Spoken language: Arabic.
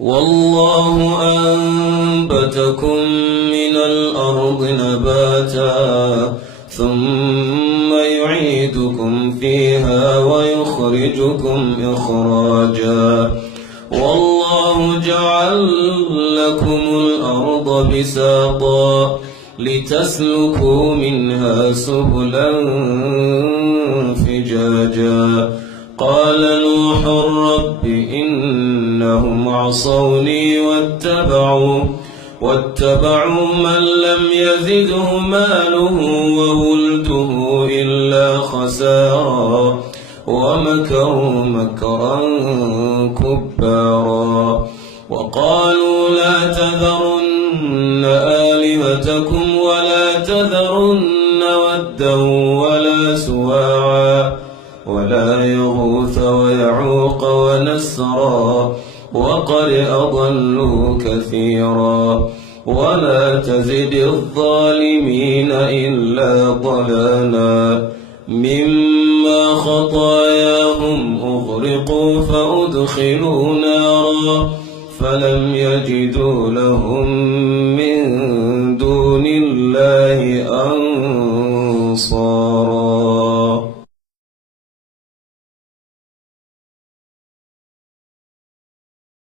والله أنبتكم من الأرض نباتا ثم يعيدكم فيها ويخرجكم إخراجا والله جعل لكم الأرض بساطا لتسلكوا منها سبلا فجاجا قال نوح رب إنهم عصوني واتبعوا من لم يزده ماله وولده إلا خسارا ومكروا مكرا كبارا وقالوا لا تذرن آلهتكم ولا تذرن ودا ولا سواعا ولا يغوث ويعوق ونسرا وقد أضلوا كثيرا ولا تزد الظالمين إلا ضلالا مما خطاياهم أغرقوا فأدخلوا نارا فلم يجدوا لهم من دون الله أنصارا